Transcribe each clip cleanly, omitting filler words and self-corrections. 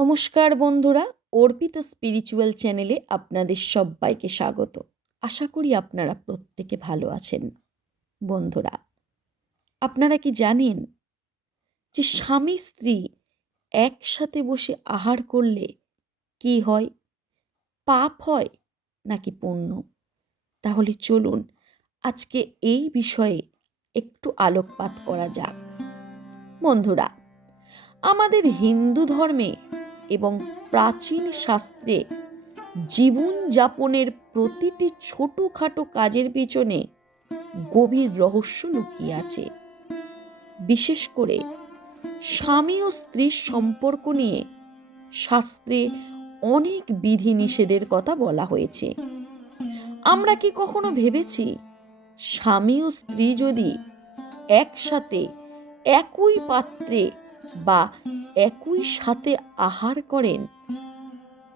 নমস্কার বন্ধুরা, অর্পিতা স্পিরিচুয়াল চ্যানেলে আপনাদের সবাইকে স্বাগত। আশা করি আপনারা প্রত্যেকে ভালো আছেন। বন্ধুরা, আপনারা কি জানেন যে স্বামী স্ত্রী একসাথে বসে আহার করলে কি হয়? পাপ হয় নাকি পুণ্য? তাহলে চলুন আজকে এই বিষয়ে একটু আলোকপাত করা যাক। বন্ধুরা, আমাদের হিন্দু ধর্মে এবং প্রাচীন শাস্ত্রে জীবনযাপনের প্রতিটি ছোটোখাটো কাজের পিছনে গভীর রহস্য লুকিয়ে আছে। বিশেষ করে স্বামী ও স্ত্রীর সম্পর্ক নিয়ে শাস্ত্রে অনেক বিধিনিষেধের কথা বলা হয়েছে। আমরা কি কখনো ভেবেছি স্বামী ও স্ত্রী যদি একসাথে একই পাত্রে বা একই সাথে আহার করেন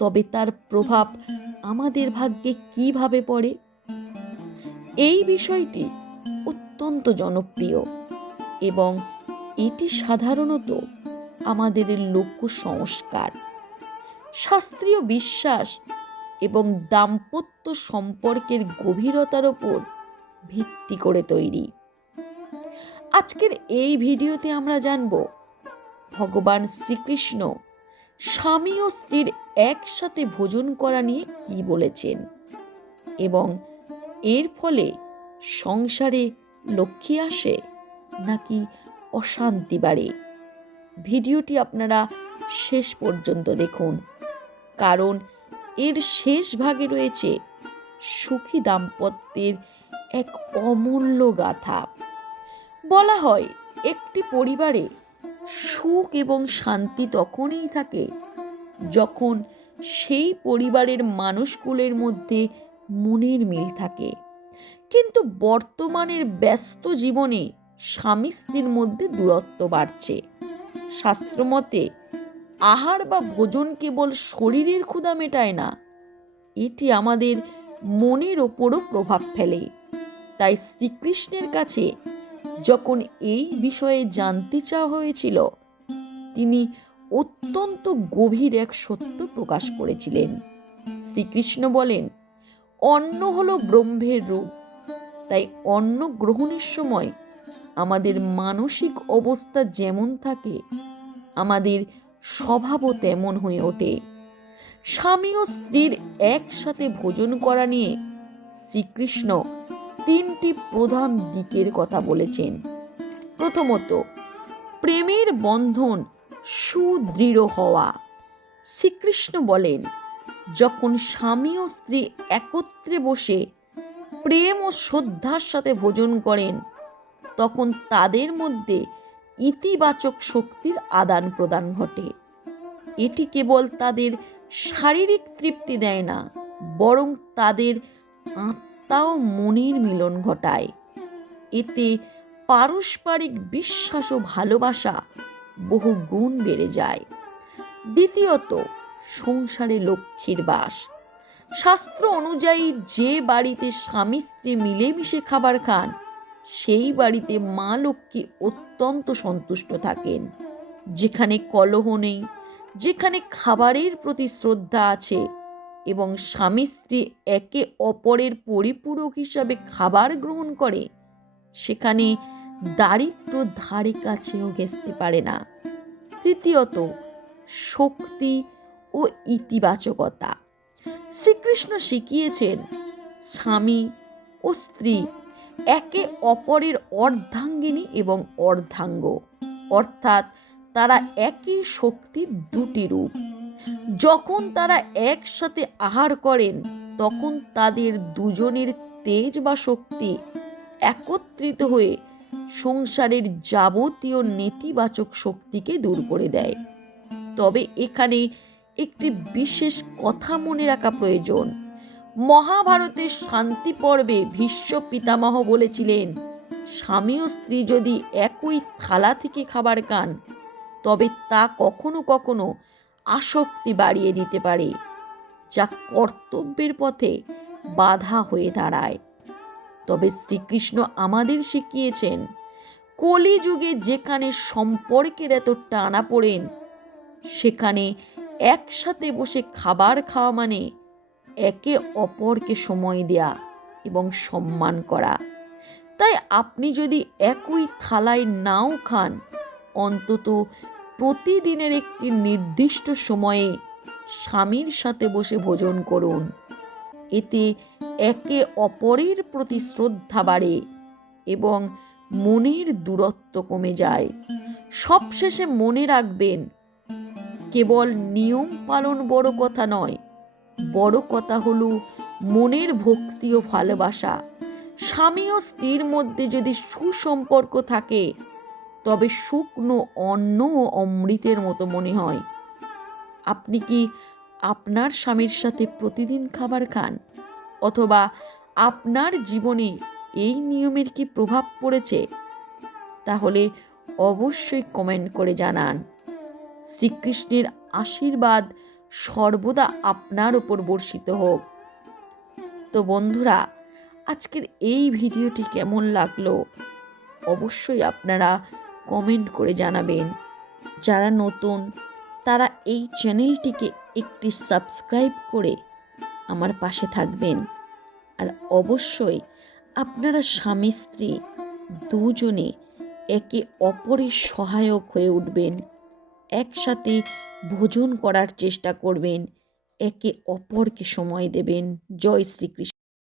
তবে তার প্রভাব আমাদের ভাগ্যে কিভাবে পড়ে? এই বিষয়টি অত্যন্ত জনপ্রিয় এবং এটি সাধারণত আমাদের লোক সংস্কার, শাস্ত্রীয় বিশ্বাস এবং দাম্পত্য সম্পর্কের গভীরতার উপর ভিত্তি করে তৈরি। আজকের এই ভিডিওতে আমরা জানব ভগবান শ্রীকৃষ্ণ স্বামী ও স্ত্রীর একসাথে ভোজন করা নিয়ে কি বলেছেন এবং এর ফলে সংসারে লক্ষ্মী আসে নাকি অশান্তি বাড়ে। ভিডিওটি আপনারা শেষ পর্যন্ত দেখুন, কারণ এর শেষ ভাগে রয়েছে সুখী দাম্পত্যের এক অমূল্য গাথা। বলা হয় একটি পরিবারে সুখ এবং শান্তি তখনই থাকে যখন সেই পরিবারের মানুষগুলোর মধ্যে মনের মিল থাকে। কিন্তু বর্তমানের ব্যস্ত জীবনে স্বামী স্ত্রীর মধ্যে দূরত্ব বাড়ছে। শাস্ত্রমতে আহার বা ভোজন কেবল শরীরের ক্ষুধা মেটায় না, এটি আমাদের মনের ওপরও প্রভাব ফেলে। তাই শ্রীকৃষ্ণের কাছে যখন এই বিষয়ে জানতে চাওয়া হয়েছিল, তিনি অত্যন্ত গভীর এক সত্য প্রকাশ করেছিলেন। শ্রীকৃষ্ণ বলেন, অন্ন হলো ব্রহ্মের রূপ, তাই অন্ন গ্রহণের সময় আমাদের মানসিক অবস্থা যেমন থাকে, আমাদের স্বভাবও তেমন হয়ে ওঠে। স্বামী ও স্ত্রীর একসাথে ভোজন করা নিয়ে শ্রীকৃষ্ণ তিনটি প্রধান দিকের কথা বলেছেন। প্রথমত, প্রেমের বন্ধন সুদৃঢ় হওয়া। শ্রীকৃষ্ণ বলেন, যখন স্বামী ও স্ত্রী একত্রে বসে প্রেম ও শ্রদ্ধার সাথে ভোজন করেন তখন তাদের মধ্যে ইতিবাচক শক্তির আদান প্রদান ঘটে। এটি কেবল তাদের শারীরিক তৃপ্তি দেয় না, বরং তাদের আত্মা ও মনের মিলন ঘটায়। এতে পারস্পরিক বিশ্বাস ও ভালোবাসা বহু গুণ বেড়ে যায়। দ্বিতীয়ত, সংসারে লক্ষ্মীর বাস। শাস্ত্র অনুযায়ী যে বাড়িতে স্বামী স্ত্রী মিলেমিশে খাবার খান সেই বাড়িতে মা লক্ষ্মী অত্যন্ত সন্তুষ্ট থাকেন। যেখানে কলহ নেই, যেখানে খাবারের প্রতি শ্রদ্ধা আছে এবং স্বামী স্ত্রী একে অপরের পরিপূরক হিসাবে খাবার গ্রহণ করে, সেখানে দারিদ্র্য ধারে কাছেও ঘেঁষতে পারে না। তৃতীয়ত, শক্তি ও ইতিবাচকতা। শ্রীকৃষ্ণ শিখিয়েছেন স্বামী ও স্ত্রী একে অপরের অর্ধাঙ্গিনী এবং অর্ধাঙ্গ, অর্থাৎ তারা একই শক্তির দুটি রূপ। যখন তারা একসাথে আহার করেন তখন তাদের দুজনের তেজ বা শক্তি একত্রিত হয়ে সংসারের যাবতীয় নেতিবাচক শক্তিকে দূর করে দেয়। তবে এখানে একটি বিশেষ কথা মনে রাখা প্রয়োজন। মহাভারতের শান্তি পর্বে ভীষ্ম পিতামহ বলেছিলেন, স্বামী ও স্ত্রী যদি একই থালা থেকে খাবার খান তবে তা কখনো কখনো আসক্তি বাড়িয়ে দিতে পারে, যা কর্তব্যের পথে বাধা হয়ে দাঁড়ায়। তবে শ্রীকৃষ্ণ আমাদের শিখিয়েছেন, কলিযুগে যেখানে সম্পর্কের এত টানাপোড়েন, সেখানে একসাথে বসে খাবার খাওয়া মানে একে অপরকে সময় দেয়া এবং সম্মান করা। তাই আপনি যদি একই থালায় নাও খান, অন্তত প্রতিদিনের একটি নির্দিষ্ট সময়ে স্বামীর সাথে বসে ভোজন করুন। এতে একে অপরের প্রতি শ্রদ্ধা বাড়ে এবং মনের দূরত্ব কমে যায়। সবশেষে মনে রাখবেন, কেবল নিয়ম পালন বড় কথা নয়, বড় কথা হলো মনের ভক্তি ও ভালোবাসা। স্বামী ও স্ত্রীর মধ্যে যদি সুসম্পর্ক থাকে, তবে শুকনো অন্ন ও অমৃতের মতো মনে হয়। আপনি কি আপনার স্বামীর সাথে প্রতিদিন খাবার খান? অথবা আপনার জীবনে এই নিয়মের কি প্রভাব পড়েছে? তাহলে অবশ্যই কমেন্ট করে জানান। শ্রীকৃষ্ণের আশীর্বাদ সর্বদা আপনার উপর বর্ষিত হোক। তো বন্ধুরা, আজকের এই ভিডিওটি কেমন লাগলো অবশ্যই আপনারা কমেন্ট করে জানাবেন। যারা নতুন তারা এই চ্যানেলটিকে একটি সাবস্ক্রাইব করে আমার পাশে থাকবেন। আর অবশ্যই আপনারা স্বামী স্ত্রী দুজনে একে অপরের সহায়ক হয়ে উঠবেন, একসাথে ভোজন করার চেষ্টা করবেন, একে অপরকে সময় দেবেন। জয় শ্রীকৃষ্ণ।